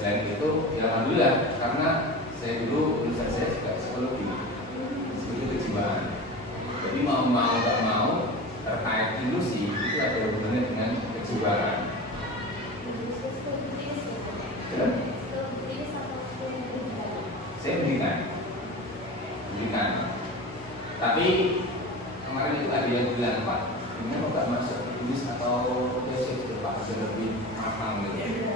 selain itu ya alhamdulillah karena saya dulu lulusan saya juga psikologi kejiwaan. Jadi mau nggak mau terkait ilusi itu ada hubungannya dengan kejiwaan. Saya berikan. Tapi kemarin itu ada yang bilang Pak, ini kok nggak masuk ilusi atau basic itu Pak, sudah lebih matang gitu.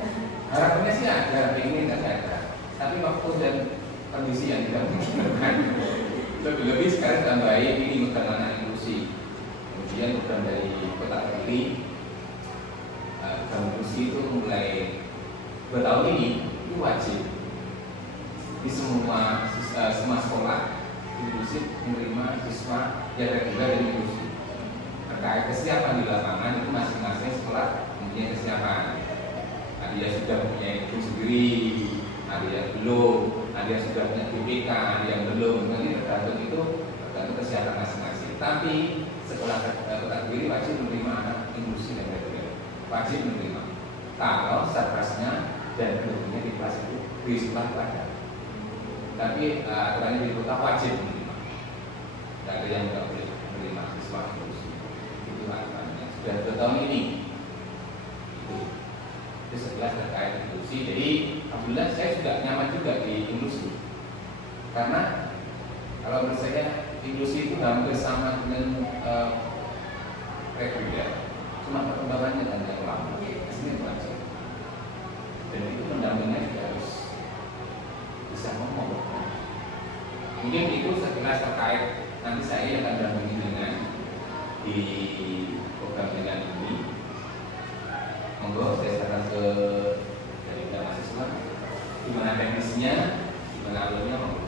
Harapannya sih ada, pengen kan ada. Tapi waktu dan kondisi yang tidak memungkinkan. Lebih sekarang tambahin ini bukan anak inklusi. Kemudian program dari Kota Kediri, program inklusi itu mulai 2 tahun ini itu wajib di semua sekolah inklusif menerima siswa yang reguler dan inklusi. Terkait kesiapan di lapangan itu masing-masing sekolah mempunyai kesiapan. Ada yang sudah mempunyai gedung sendiri, ada yang belum, ada yang sudah punya BPK, ada yang belum. Nanti tergantung kesiapan masing-masing. Tapi sekolah Kota Kediri wajib menerima anak inklusi dan reguler, wajib menerima. Kalau satrasnya dan gurunya di kelas itu di sekolah itu ada. Tapi aturannya di kota wajib menerima. Tidak ada yang tidak boleh menerima siswa inklusi. Itu aturannya. Sudah 2 tahun ini. Itu sebelah terkait inklusi. Jadi alhamdulillah saya juga nyaman juga di inklusi. Karena kalau menurut saya inklusi itu hampir sama dengan reguler. Cuma perkembangannya dan yang lama. Ini wajib. Dan itu pendampingnya juga harus bisa ngomong. Mungkin itu sekilas terkait nanti saya yang akan dampingi dengan di program dengan ini. Monggo saya serahkan ke dari mahasiswa. Gimana teknisnya, gimana alurnya, monggo.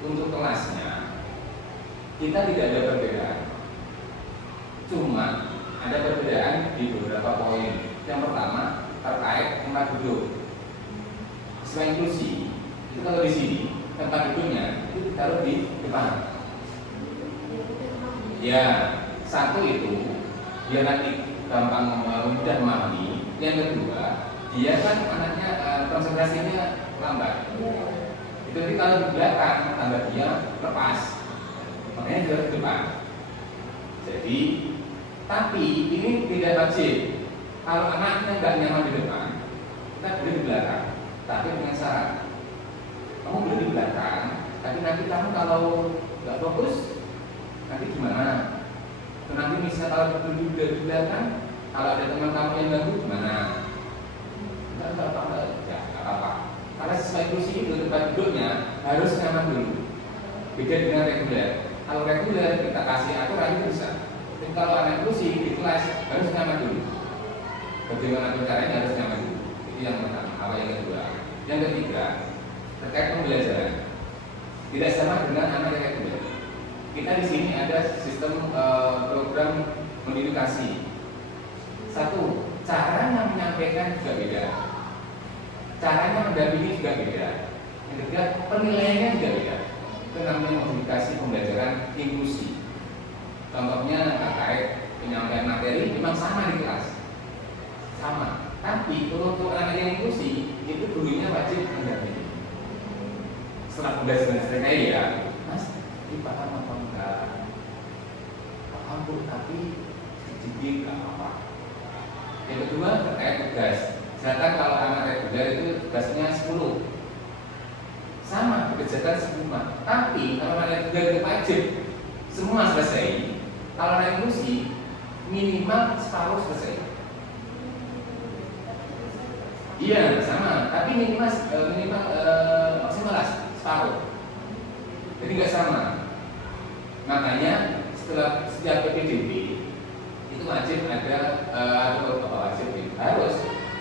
Untuk kelasnya kita tidak ada perbedaan, cuma ada perbedaan di beberapa poin. Yang pertama terkait tempat duduk. Selain inklusi itu kalau di sini tempat duduknya itu ditaruh di depan. Ya, satu itu dia nanti gampang mudah memahami. Yang kedua dia kan anaknya konsentrasinya lambat. Itu nanti kalau di belakang tanda dia lepas, makanya dia harus depan. Jadi, tapi ini tidak wajib. Kalau anaknya nggak nyaman di depan, kita boleh di belakang, tapi dengan syarat kamu boleh di belakang, Tapi nanti kamu kalau nggak fokus, nanti gimana? Nanti misalnya kalau berduduk di belakang, kalau ada teman kamu yang ganggu gimana? Enggak apa-apa. Karena sesuai inklusi itu tempat duduknya harus nyaman dulu. Beda dengan reguler. Kalau reguler kita kasih aturan itu bisa. Tapi kalau anak inklusi di kelas harus nyaman dulu. Bagaimana caranya harus nyaman dulu. Itu yang pertama. Apa yang kedua? Yang ketiga terkait pembelajaran. Tidak sama dengan anak yang reguler. Kita di sini ada sistem program mengedukasi. Satu, caranya menyampaikan juga beda. Caranya mendampingi juga beda. Yang ketiga, penilaiannya juga beda. Itu namanya modifikasi pembelajaran inklusi. Contohnya terkait penyampaian materi memang sama di kelas, sama. Tapi untuk anak yang inklusi itu gurunya wajib mendampingi. Setelah pembelajaran selesai ya, Mas, ini paham apa enggak? Paham Bu, tapi sedikit nggak apa. Yang kedua terkait tugas. Sedangkan kalau anak reguler itu tugasnya 10, sama dikerjakan semua. Tapi kalau anak reguler itu wajib semua selesai. Kalau anak inklusi minimal separuh selesai. Iya sama, tapi minimal maksimal separuh. Jadi nggak sama. Makanya setelah setiap PPDB itu wajib ada harus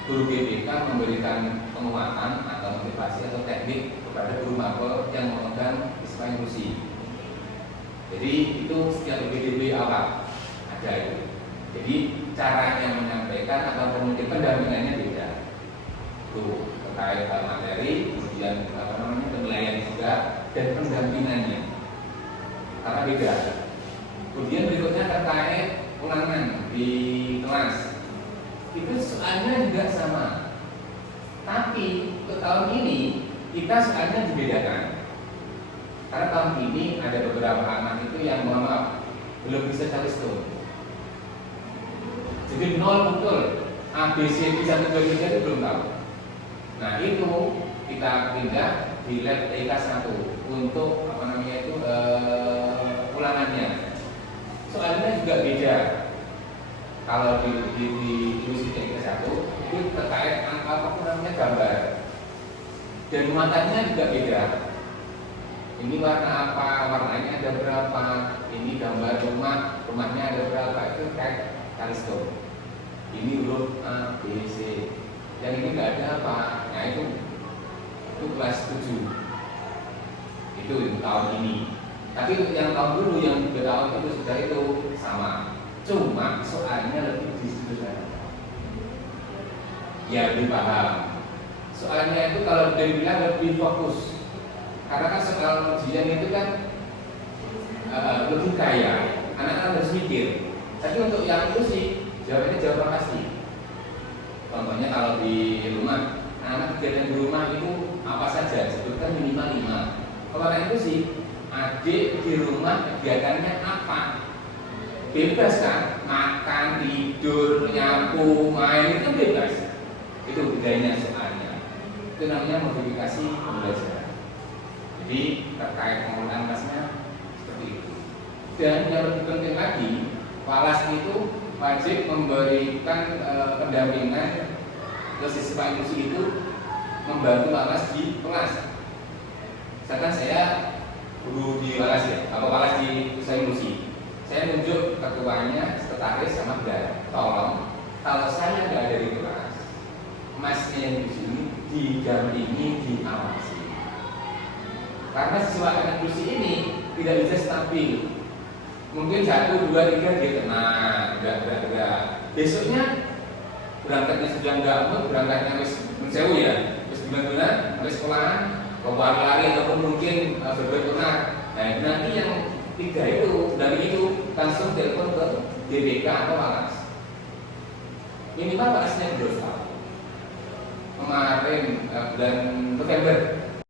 guru BPK memberikan penguatan atau motivasi atau teknik kepada guru mapel yang memegang siswa inklusi. Jadi itu setiap PPDB awal ada itu. Jadi caranya menyampaikan atau mungkin pendampingannya beda. Itu terkait materi, kemudian penilaian juga dan pendampingannya karena beda. Kemudian berikutnya terkait ulangan di kelas. Itu soalnya juga sama. Tapi untuk tahun ini kita soalnya dibedakan. Karena tahun ini ada beberapa anak itu yang mohon maaf belum bisa cari stone. Jadi nol betul. A, B, C, D, 1, 2, 3 itu belum tahu. Nah itu kita pindah di lab TK 1 untuk ulangannya. Soalnya juga beda. Kalau di ilusi TK 1 itu terkait gambar dan muatannya juga beda. Ini warna apa, warnanya ada berapa, ini gambar rumahnya ada berapa, itu kayak kalisto. Ini huruf A, B, C. Yang ini nggak ada apa, nah itu kelas 7. Itu tahun ini. Tapi yang tahun dulu yang 2 tahun itu sudah itu sama. Cuma soalnya lebih disederhanakan. Ya lebih paham. Soalnya itu kalau dibilang lebih fokus. Karena kan soal ujian itu kan lebih kaya. Anak-anak harus mikir. Tapi untuk yang itu sih jawabannya jawaban pasti. Contohnya kalau di rumah, anak kegiatan di rumah itu apa saja? Sebutkan minimal 5. Kalau anak itu sih, adik di rumah kegiatannya apa? Bebas kan? Makan, tidur, nyapu, main itu bebas. Itu bedanya soalnya. Itu namanya modifikasi pembelajaran. Jadi terkait penggunaan kelasnya seperti itu. Dan yang lebih penting lagi, Falas itu wajib memberikan pendampingan ke siswa inklusi itu membantu Falas di kelas. Misalkan saya guru di Falas ya, atau Falas di siswa inklusi. Saya nunjuk ketuanya, sekretaris sama bendahara. Tolong, kalau saya nggak ada di kelas, masnya yang di sini didampingi, diawasi. Karena siswa inklusi ini tidak bisa stabil. Mungkin 1, 2, 3 dia tenang, enggak. Besoknya berangkatnya sudah enggak mood, berangkatnya harus mensewu ya, terus gimana, harus sekolahan, lari ataupun mungkin berbuat benar. Nah nanti yang 3 itu dari itu langsung telepon ke DBK atau Falas. Minimal Falasnya belum tahu. Kemarin bulan November